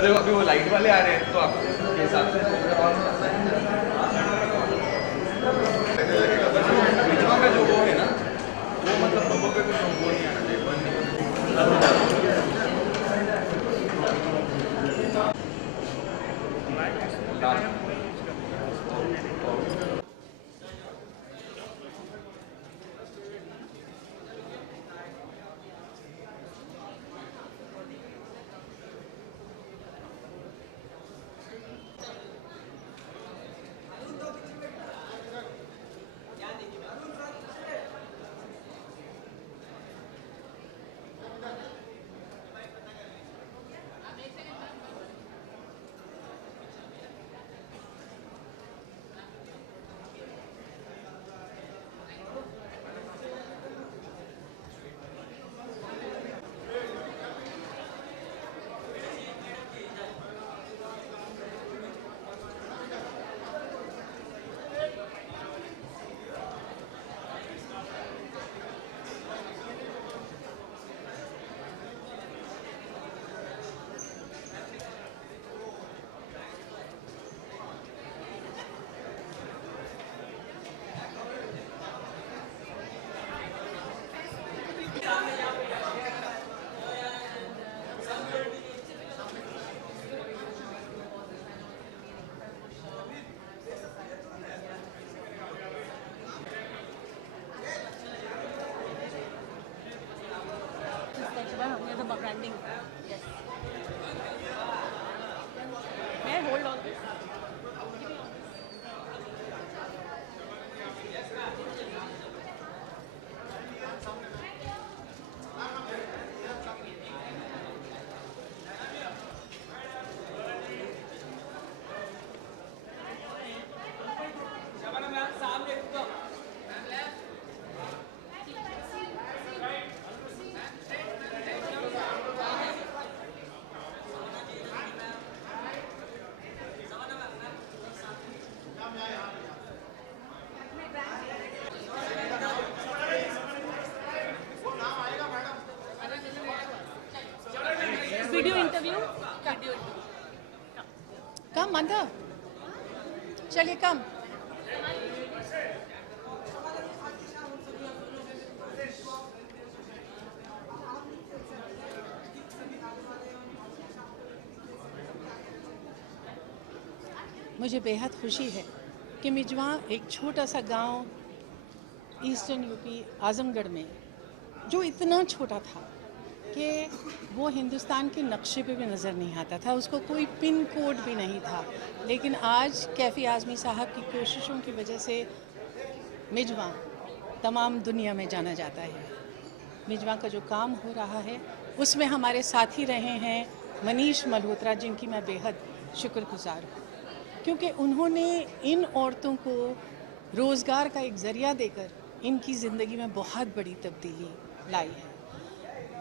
Sir देखो अभी वो लाइट वाले आ रहे हैं तो आपके हिसाब से बीचवा का जो वो है ना वो मतलब लोगों पे कुछ वो नहीं आना चाहिए, बंद नहीं। Branding. Yes. May I hold all this? Video interview. Video interview. Come, Manda. चलिए कम. मुझे बेहद खुशी है कि मिजवा एक छोटा सा गांव ईस्टर्न यूपी आजमगढ़ में जो इतना छोटा था कि वो हिंदुस्तान के नक्शे पे भी नज़र नहीं आता था, उसको कोई पिन कोड भी नहीं था, लेकिन आज कैफ़ी आज़मी साहब की कोशिशों की वजह से मिजवा तमाम दुनिया में जाना जाता है। मिजवा का जो काम हो रहा है उसमें हमारे साथी रहे हैं मनीष मल्होत्रा, जिनकी मैं बेहद शुक्रगुजार हूँ, क्योंकि उन्होंने इन औरतों को रोज़गार का एक ज़रिया देकर इनकी ज़िंदगी में बहुत बड़ी तब्दीली लाई है।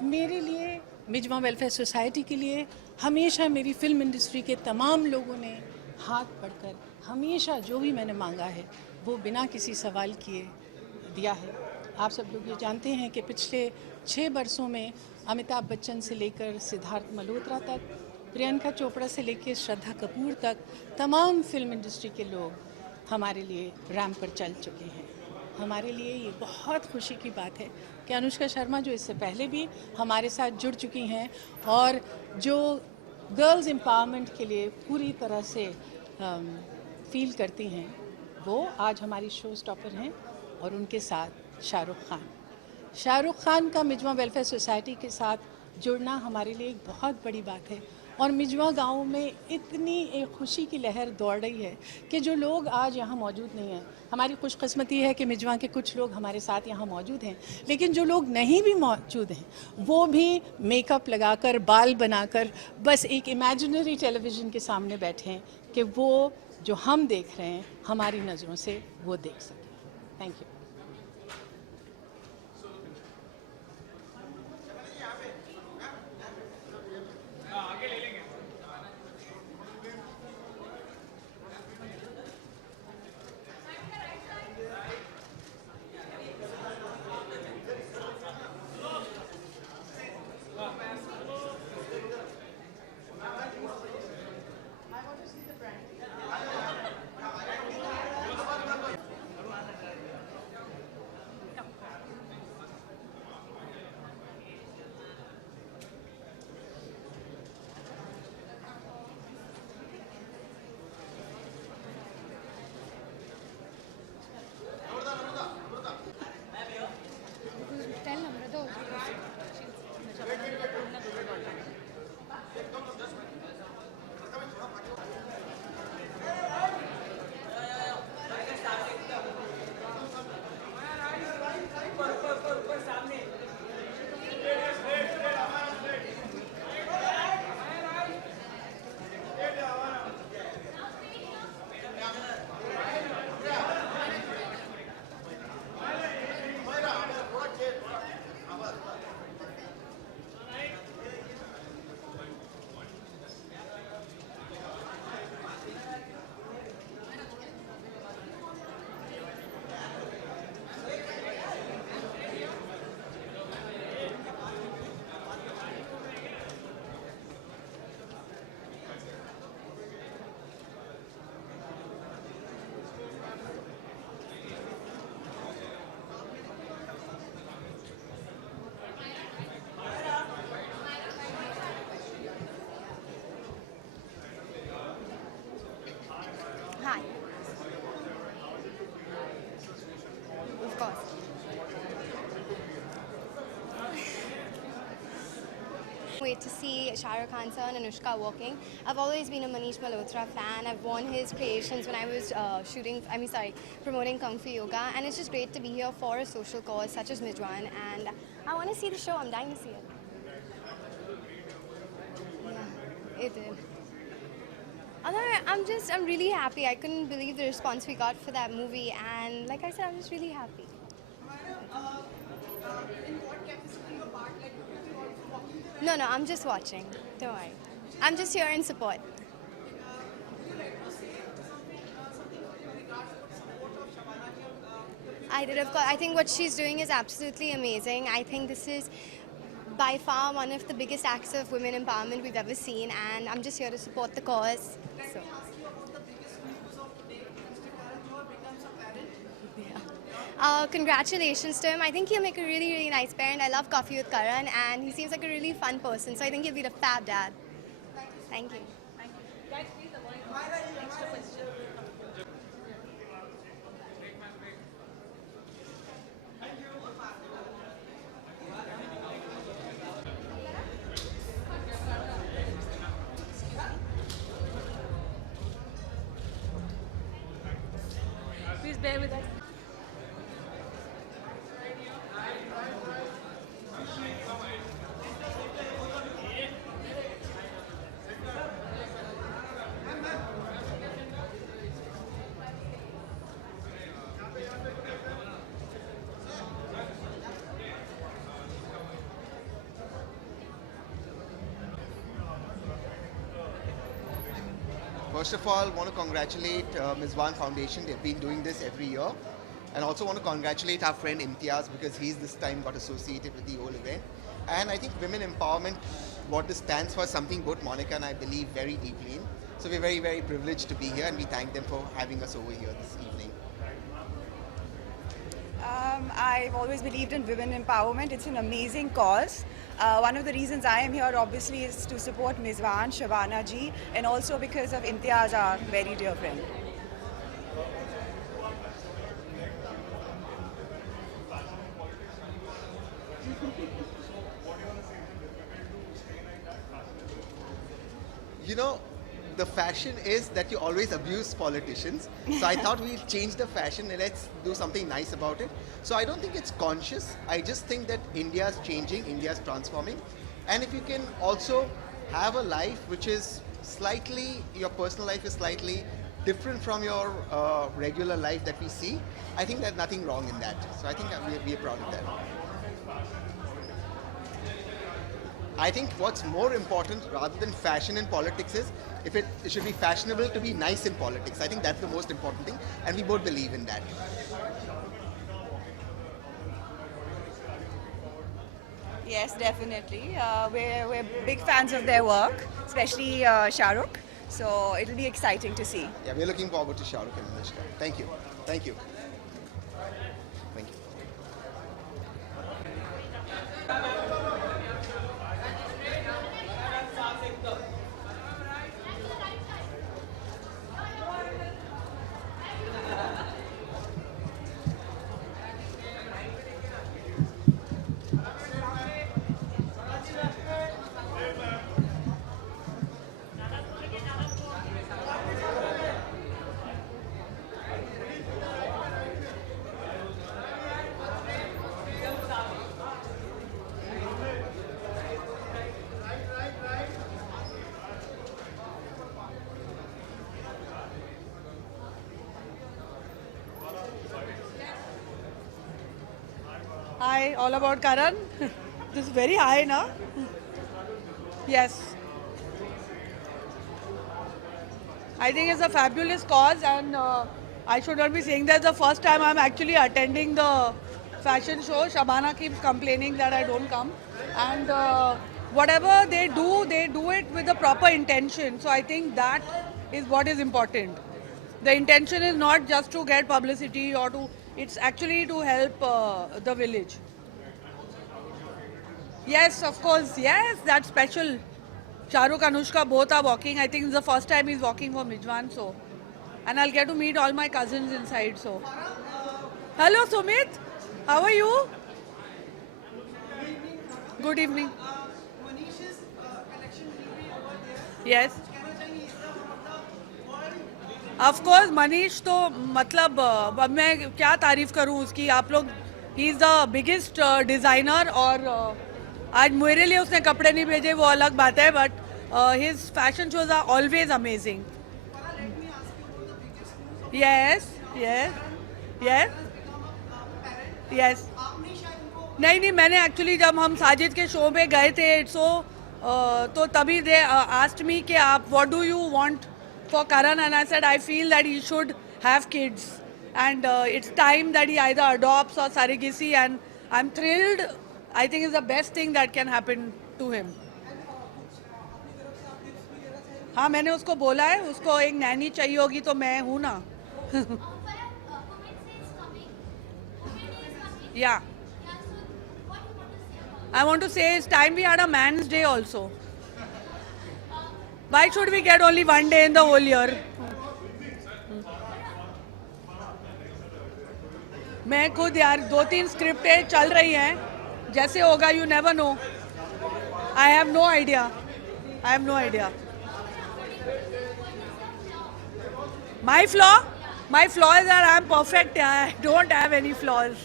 मेरे लिए, मिजवा वेलफेयर सोसाइटी के लिए हमेशा मेरी फ़िल्म इंडस्ट्री के तमाम लोगों ने हाथ पकड़कर हमेशा जो भी मैंने मांगा है वो बिना किसी सवाल किए दिया है। आप सब लोग ये जानते हैं कि पिछले 6 बरसों में अमिताभ बच्चन से लेकर सिद्धार्थ मल्होत्रा तक, प्रियंका चोपड़ा से लेकर श्रद्धा कपूर तक, तमाम फिल्म इंडस्ट्री के लोग हमारे लिए रैंप पर चल चुके हैं। हमारे लिए ये बहुत खुशी की बात है कि अनुष्का शर्मा, जो इससे पहले भी हमारे साथ जुड़ चुकी हैं और जो गर्ल्स एम्पावरमेंट के लिए पूरी तरह से फील करती हैं, वो आज हमारी शो स्टॉपर हैं। और उनके साथ शाहरुख खान का मिजवा वेलफेयर सोसाइटी के साथ जुड़ना हमारे लिए एक बहुत बड़ी बात है। और मिजवा गांव में इतनी एक खुशी की लहर दौड़ रही है कि जो लोग आज यहाँ मौजूद नहीं हैं, हमारी खुशकिस्मती है कि मिजवा के कुछ लोग हमारे साथ यहाँ मौजूद हैं, लेकिन जो लोग नहीं भी मौजूद हैं वो भी मेकअप लगाकर, बाल बनाकर बस एक इमेजिनरी टेलीविज़न के सामने बैठे हैं कि वो जो हम देख रहे हैं हमारी नज़रों से वो देख सकें। Thank you. Wait to see Shah Rukh Khan sir and Anushka walking. I've always been a Manish Malhotra fan. I've worn his creations when I was promoting Kung Fu Yoga, and it's just great to be here for a social cause such as Mijwan. And I want to see the show. I'm dying to see it. Yeah, it did. I'm really happy. I couldn't believe the response we got for that movie, and like I said, I'm just really happy. No, I'm just watching. Don't worry. I'm just here in support. I did, of course. I think what she's doing is absolutely amazing. I think this is by far one of the biggest acts of women empowerment we've ever seen, and I'm just here to support the cause. So. Congratulations to him. I think he'll make a really, really nice parent. I love Coffee with Karan, and he seems like a really fun person. So I think he'll be a fab dad. Thank you. Guys, please avoid extra question. Please bear with us. First of all, I want to congratulate Mizwan Foundation. They've been doing this every year. And also want to congratulate our friend Imtiaz because he's this time got associated with the whole event. And I think women empowerment, what this stands for, is something both Monica and I believe very deeply in. So we're very, very privileged to be here, and we thank them for having us over here this evening. I've always believed in women empowerment. It's an amazing cause. One of the reasons I am here obviously is to support Mizwan, Shabana ji, and also because of Imtiaz, our very dear friend. You know, the fashion is that you always abuse politicians. So I thought we'd change the fashion and let's do something nice about it. So I don't think it's conscious. I just think that India's changing, India's transforming. And if you can also have a life which is slightly, your personal life is slightly different from your regular life that we see, I think there's nothing wrong in that. So I think we're proud of that. I think what's more important rather than fashion in politics is if it should be fashionable to be nice in politics. I think that's the most important thing, and we both believe in that. Yes, definitely. We're big fans of their work, especially Shah Rukh. So it'll be exciting to see. Yeah, we're looking forward to Shah Rukh and Anushka. Thank you. Thank you. Thank you. Hi, all about Karan. This is very high, na? Yes. I think it's a fabulous cause, and I should not be saying that the first time I'm actually attending the fashion show. Shabana keeps complaining that I don't come. And whatever they do it with the proper intention. So I think that is what is important. The intention is not just to get publicity or to, it's actually to help the village. Yes, of course. Yes, that's special. Shah Rukh, Anushka both are walking. I think it's the first time he's walking for Mijwan, so. And I'll get to meet all my cousins inside, so. Hello, Sumit. How are you? Good evening. Yes. Of course, Manish तो मतलब अब मैं क्या तारीफ करूं उसकी. आप लोग, he is the biggest designer और आज मेरे लिए उसने कपड़े नहीं भेजे वो अलग बात है, but his fashion shows are always amazing. Yes, yes, yes, yes. नहीं, मैंने एक्चुअली जब हम साजिद के शो पे गए थे तो तभी दे asked me कि आप what do you want for Karan, and I said I feel that he should have kids and it's time that he either adopts or surrogacy, and I'm thrilled. I think it's the best thing that can happen to him. हाँ, मैंने उसको बोला है, उसको एक नैनी चाहिए होगी तो मैं हूँ ना. Yeah. I want to say it's time we had a man's day also. Why should we get only one day in the whole year? मैं खुद यार 2-3 स्क्रिप्टें चल रही हैं, जैसे होगा you never know. I have no idea. My flaw is that I am perfect. I don't have any flaws.